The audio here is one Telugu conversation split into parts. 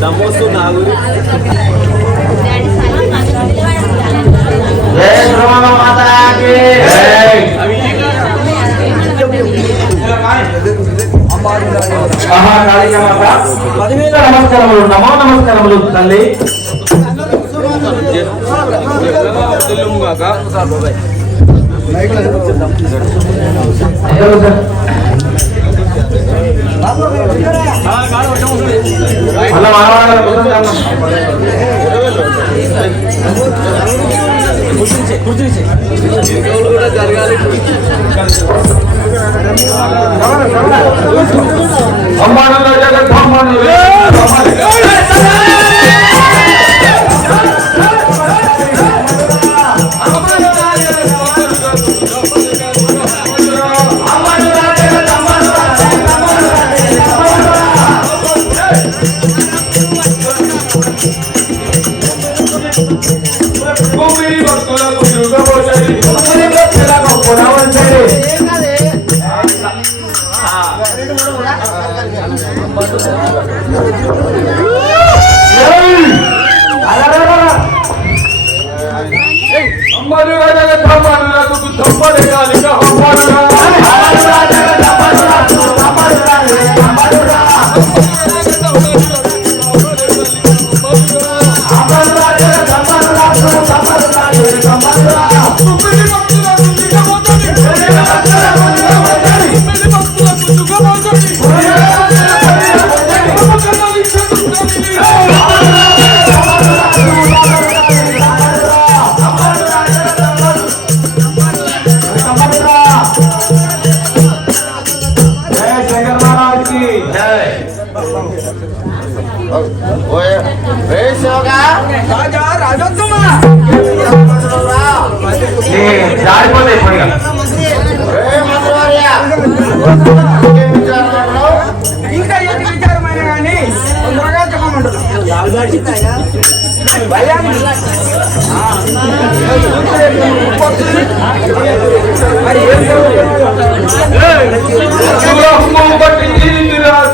దమ్మొస్తు నాలుగు పదివేల నమస్కారములు నమో నమస్కారములు తల్లి. అందరూ సార్. మళ్ళా మానవాళి కోసం সম্মানের সম্মানের Ya. Sudah mengobati ini sudah.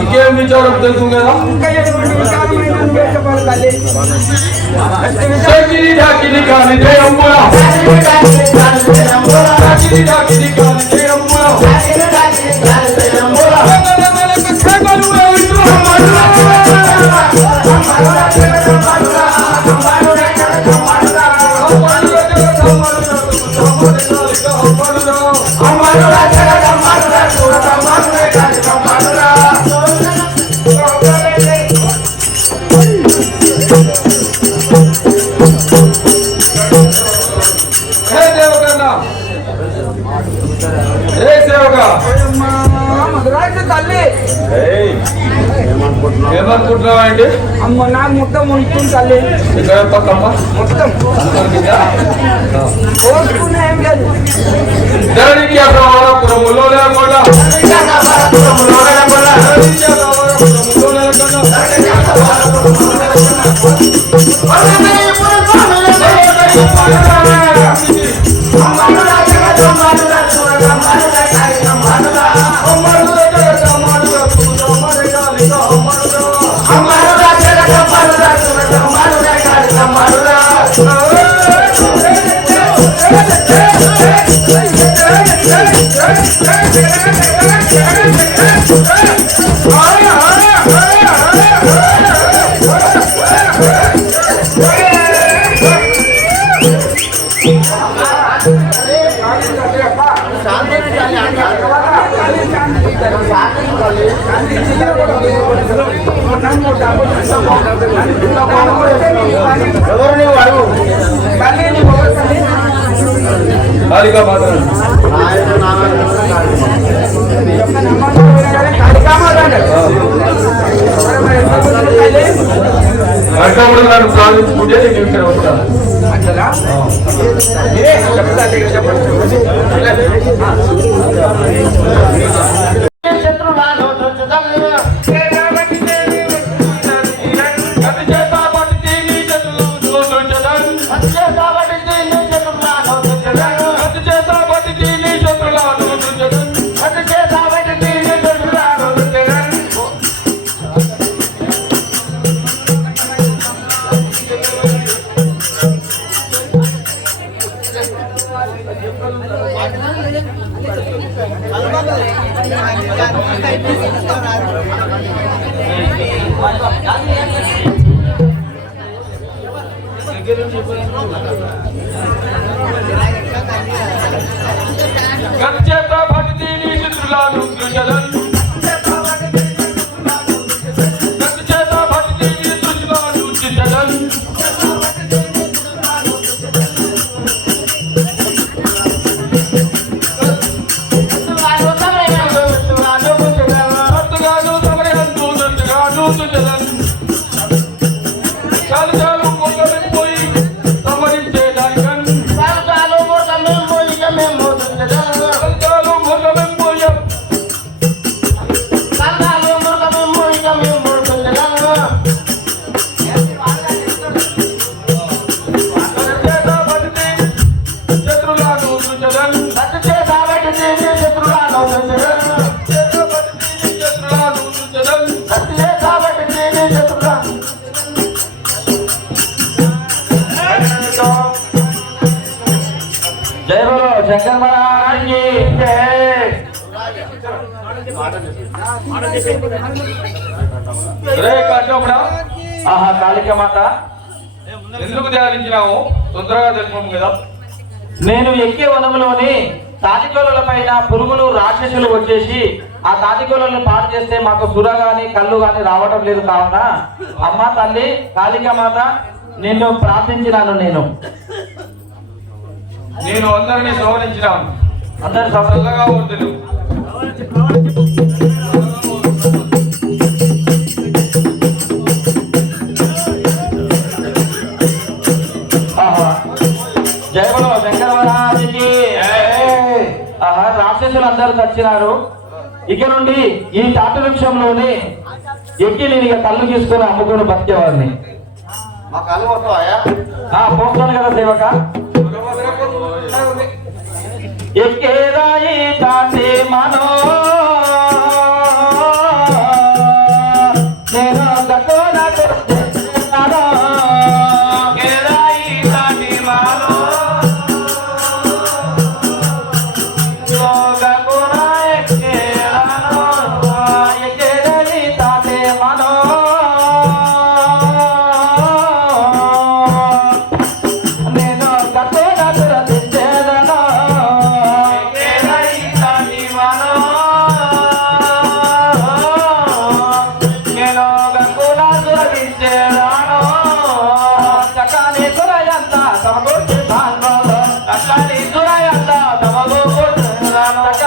ఇంకేం విచారం తెలుసు కదా? డాకిని కాని జయమ్ముల సకిని డాకిని ఏమనుకుంటున్నావా అండి అమ్మ నాకు మొత్తం ఉంటుంది తల్లి. ఇక్కడ పక్కమ్మ మొత్తం. కోసుకున్నా ఏం లేదు. ధరణికి లేకుండా ¡Ay, కాళికా మాత్రం అడ్డముడు నన్ను సాధించుకుంటే నేను ఇక్కడ వస్తాను శత్రువాలు కత్తి చేత పట్టి తీగి ఆహా కాళిక మాత ఎందుకు ధ్యానించినాము తొందరగా తెలుపు కదా నేను ఎక్కే వనములోని తాటికోలల పైన పురుగులు రాక్షసులు వచ్చేసి ఆ తాటికోలను పాడు చేస్తే మాకు సుర గాని కళ్ళు గాని రావటం లేదు కావున. అమ్మ తల్లి కాళిక మాత నిన్ను ప్రార్థించినాను నేను. నేను అందరినీ సవరించినాను అందరి చల్లగా ఉంటుంది ఆహా అందరూ చచ్చినారు. ఇక నుండి ఈ తాట వృక్షంలోనే ఎక్కి నేను ఇక కళ్ళు తీసుకొని అమ్ముకొని బతికేవాడిని. పోతాను పోస్తాను కదా సేవక. ఎక్కేదాయి తాటి మనో? Vamos.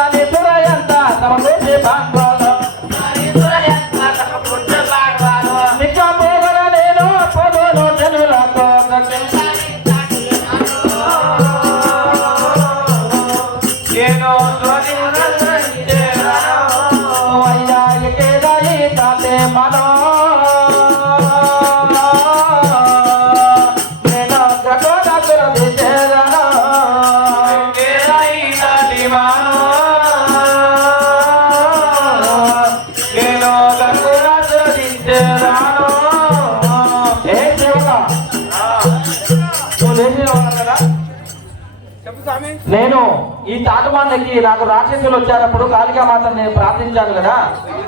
ఈ నాకు రాక్షసులు వచ్చారప్పుడు కాళికా మాతను నేను ప్రార్థించాను కదా.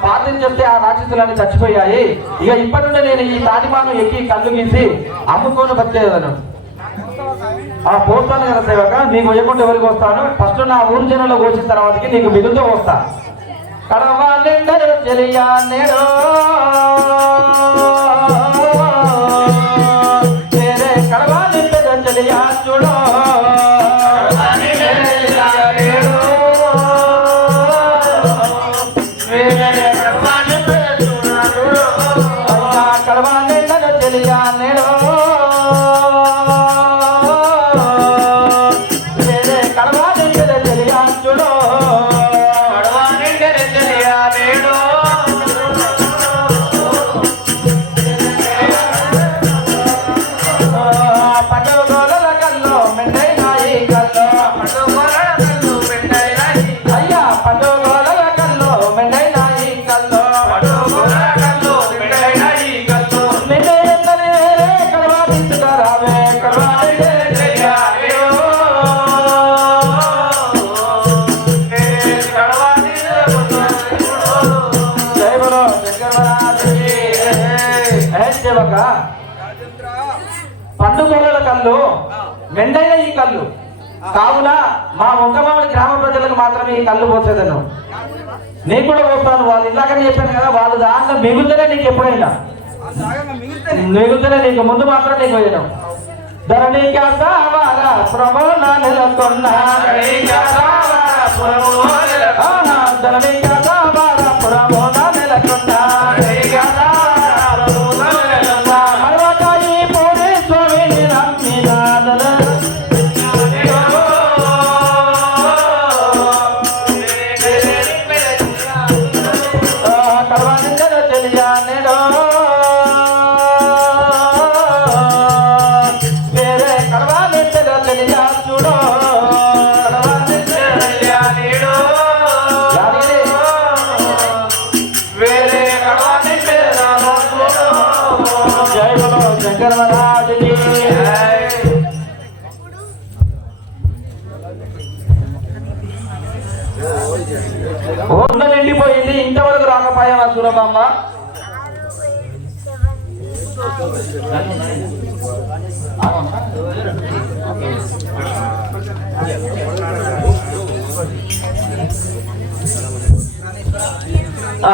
ప్రార్థించేస్తే ఆ రాక్షసులన్నీ చచ్చిపోయాయి. ఇక ఇప్పటి నుండి నేను ఈ తాటిమాను ఎక్కి కళ్ళు గీసి అమ్ముకొని బతికేదను. ఆ పోస్తాను కదా సేవక నీకు వేయకుండా ఎవరికి వస్తాను? ఫస్ట్ నా ఊరు జనంలో కోసిన తర్వాతకి నీకు మిగులుతో వస్తా. కడవా నిండరు చెలియా నేడో జై పండుగల కళ్ళు మెండైన ఈ కళ్ళు. కావున మా వంకమామిడి గ్రామ ప్రజలకు మాత్రమే ఈ కళ్ళు పోసేదను. నీకు కూడా పోస్తాను. వాళ్ళు ఇందాకనే చెప్పాను కదా వాళ్ళు దాంట్లో మిగులుతూనే నీకు ఎప్పుడైనా. మిగులుతూనే నీకు ముందు మాత్రం నీకు పోయడం ధరణి సావార ప్రమోన నెలకొన్న ఆహా,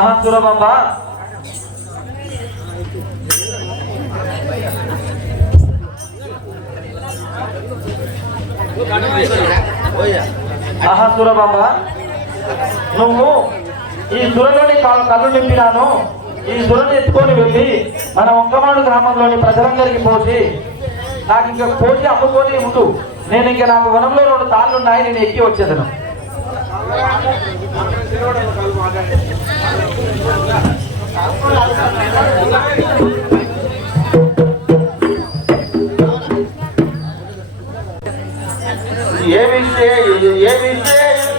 ఆహా సూరబామ్మ ఆహా సూరబామ్మ నువ్వు ఈ సురలోని కా- కళ్ళు నింపినాను. ఈ సురని ఎత్తుకొని వెళ్ళి మన వంకమాడు గ్రామంలోని ప్రజలందరికీ పోసి నాకు ఇంకా పోసి అమ్ముకొని ఉండు. నేను ఇంకా నాకు వనంలో రెండు తాళ్ళు ఉన్నాయి నేను ఎక్కి వచ్చేదను. ఏమిస్తే ఏమిస్తే